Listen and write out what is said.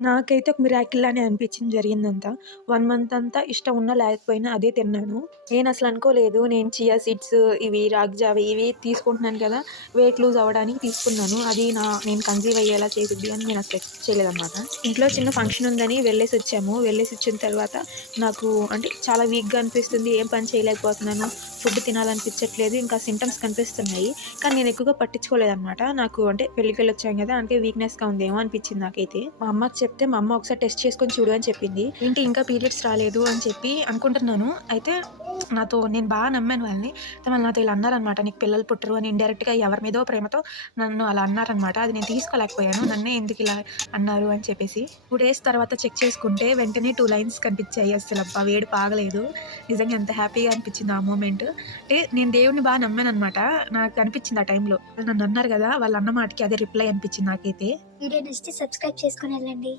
నాకైతే ఒక మిరాకిల్ అనిపించింది జరిగిందంతా. వన్ మంత్ అంతా ఇష్టం ఉన్నా లేకపోయినా అదే తిన్నాను. నేను అసలు అనుకోలేదు నేను చియా సీడ్స్ ఇవి రాగ్జావి ఇవి తీసుకుంటున్నాను కదా! వెయిట్ లూజ్ అవ్వడానికి తీసుకున్నాను. అది నా నేను కన్సీవ్ అయ్యేలా చేసిద్ది అని నేను అసలు ఎక్స్‌పెక్ట్ ఇంట్లో చిన్న ఫంక్షన్ ఉందని వెళ్ళేసి వచ్చాము వెళ్ళేసి వచ్చిన తర్వాత నాకు అంటే చాలా వీక్‌గా అనిపిస్తుంది. ఏం పని చేయలేకపోతున్నాను. ఫుడ్ తినాలనిపించట్లేదు. ఇంకా సింటమ్స్ కనిపిస్తున్నాయి. కానీ నేను ఎక్కువగా పట్టించుకోలేదన్నమాట నాకు అంటే పెళ్ళికెళ్ళొచ్చాం కదా! అంటే వీక్‌నెస్‌గా ఉందేమో అనిపించింది నాకైతే. మా అమ్మకి చెప్తే మా అమ్మ ఒకసారి టెస్ట్ చేసుకొని చూడు అని చెప్పింది. ఏంటి ఇంకా పీరియడ్స్ రాలేదు అని చెప్పి అనుకుంటున్నాను. అయితే నాతో నేను బాగా నమ్మాను వాళ్ళని. వాళ్ళు నాతో ఇలా అన్నారనమాట. నీకు పిల్లలు పుట్టరు అని ఇండైరెక్ట్‌గా ఎవరి మీదో ప్రేమతో నన్ను అలా అన్నారనమాట. అది నేను తీసుకోలేకపోయాను. నన్నే ఎందుకు ఇలా అన్నారు అని చెప్పేసి. టూ డేస్ తర్వాత చెక్ చేసుకుంటే వెంటనే టూ లైన్స్ కనిపించాయి. అస్సలు అబ్బా! వేడి పాగలేదు నిజంగా ఎంత హ్యాపీగా అనిపించింది ఆ మూమెంట్. అంటే నేను దేవుడిని బాగా నమ్మాను అనమాట నాకు అనిపించింది ఆ టైంలో. నన్ను అన్నారు కదా! వాళ్ళు అన్న మాటకి అదే రిప్లై అనిపించింది నాకైతే. వీడియో నచ్చితే సబ్స్క్రైబ్ చేసుకుని వెళ్ళండి